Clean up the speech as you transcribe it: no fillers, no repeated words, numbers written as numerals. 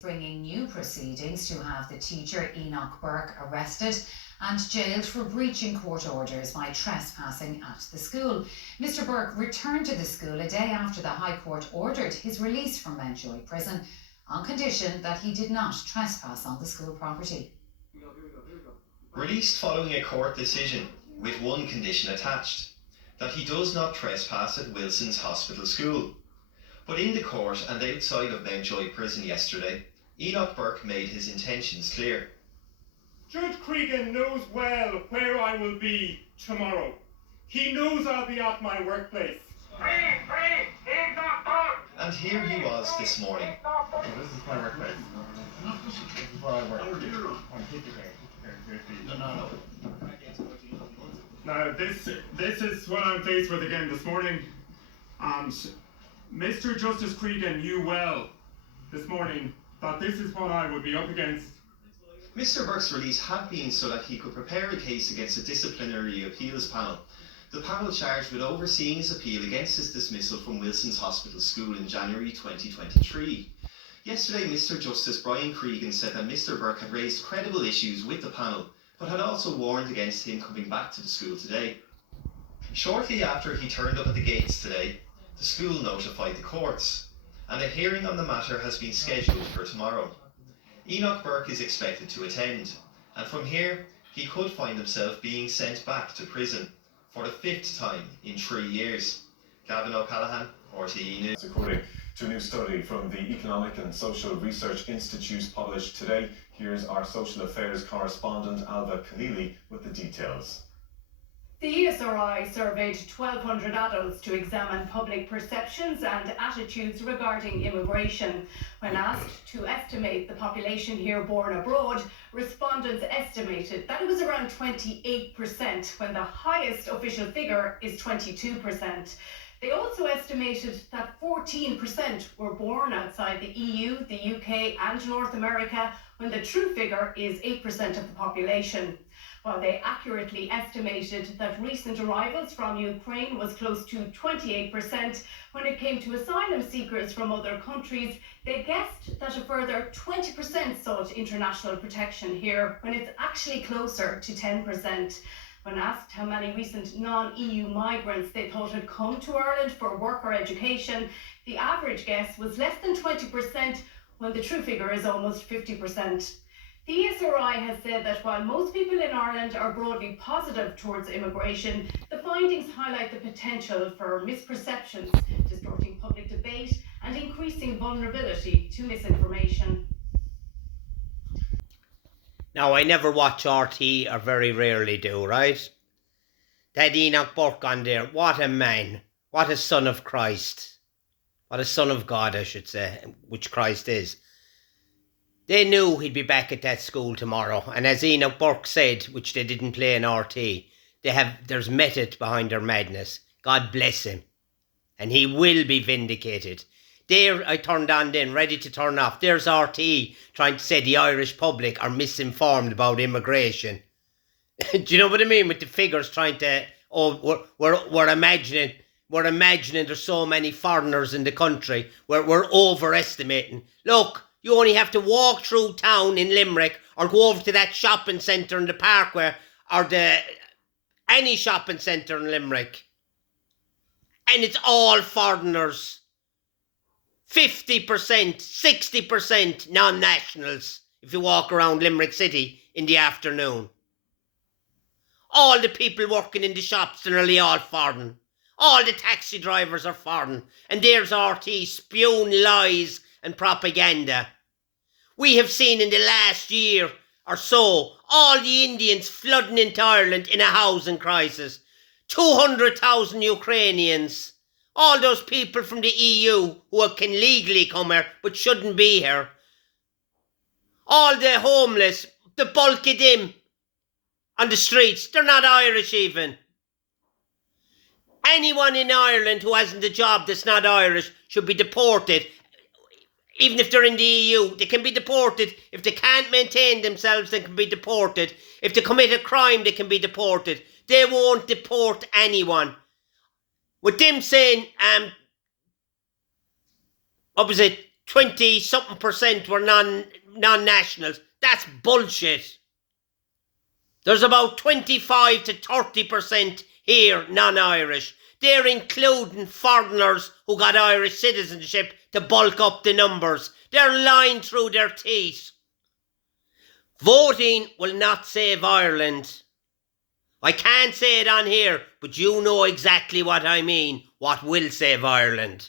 bringing new proceedings to have the teacher Enoch Burke arrested and jailed for breaching court orders by trespassing at the school. Mr Burke returned to the school a day after the High Court ordered his release from Mountjoy Prison on condition that he did not trespass on the school property. Released following a court decision, with one condition attached, that he does not trespass at Wilson's Hospital School. But in the court and outside of Mountjoy Prison yesterday, Enoch Burke made his intentions clear. Judge Cregan knows well where I will be tomorrow. He knows I'll be at my workplace. And here he was this morning. This is my workplace. This is where I work. Now, this is what I'm faced with again this morning. And Mr. Justice Cregan knew well this morning that this is what I would be up against. Mr Burke's release had been so that he could prepare a case against a disciplinary appeals panel. The panel charged with overseeing his appeal against his dismissal from Wilson's Hospital School in January 2023. Yesterday, Mr Justice Brian Cregan said that Mr Burke had raised credible issues with the panel, but had also warned against him coming back to the school today. Shortly after he turned up at the gates today, the school notified the courts, and a hearing on the matter has been scheduled for tomorrow. Enoch Burke is expected to attend, and from here he could find himself being sent back to prison for the 5th time in 3 years. Gavin O'Callaghan, RTE News. According to a new study from the Economic and Social Research Institute published today, here's our social affairs correspondent Alva Keneally with the details. The ESRI surveyed 1,200 adults to examine public perceptions and attitudes regarding immigration. When asked to estimate the population here born abroad, respondents estimated that it was around 28%, when the highest official figure is 22%. They also estimated that 14% were born outside the EU, the UK and North America, when the true figure is 8% of the population. While they accurately estimated that recent arrivals from Ukraine was close to 28%, when it came to asylum seekers from other countries, they guessed that a further 20% sought international protection here, when it's actually closer to 10%. When asked how many recent non-EU migrants they thought had come to Ireland for work or education, the average guess was less than 20%, when the true figure is almost 50%. The ESRI has said that while most people in Ireland are broadly positive towards immigration, the findings highlight the potential for misperceptions, distorting public debate and increasing vulnerability to misinformation. Now, I never watch RTE, or very rarely do, right? That Enoch Burke on there, what a man, what a son of Christ, what a son of God, I should say, which Christ is. They knew he'd be back at that school tomorrow, and as Enoch Burke said, which they didn't play in RT, there's method behind their madness. God bless him, and he will be vindicated. There, I turned on then, ready to turn off. There's RTE trying to say the Irish public are misinformed about immigration. Do you know what I mean? With the figures trying to, we're imagining there's so many foreigners in the country. We're overestimating. Look, you only have to walk through town in Limerick or go over to that shopping centre in the Parkway or any shopping centre in Limerick. And it's all foreigners. 50%, 60% non-nationals if you walk around Limerick City in the afternoon. All the people working in the shops are nearly all foreign. All the taxi drivers are foreign. And there's RT spewing lies and propaganda. We have seen in the last year or so all the Indians flooding into Ireland in a housing crisis. 200,000 Ukrainians. All those people from the EU who can legally come here but shouldn't be here. All the homeless, the bulk of them on the streets, they're not Irish even. Anyone in Ireland who hasn't a job that's not Irish should be deported. Even if they're in the EU, they can be deported. If they can't maintain themselves, they can be deported. If they commit a crime, they can be deported. They won't deport anyone. With them saying, what was it, 20-something% were non-nationals. That's bullshit. There's about 25 to 30% here non-Irish. They're including foreigners who got Irish citizenship to bulk up the numbers. They're lying through their teeth. Voting will not save Ireland. I can't say it on here, but you know exactly what I mean. What will save Ireland?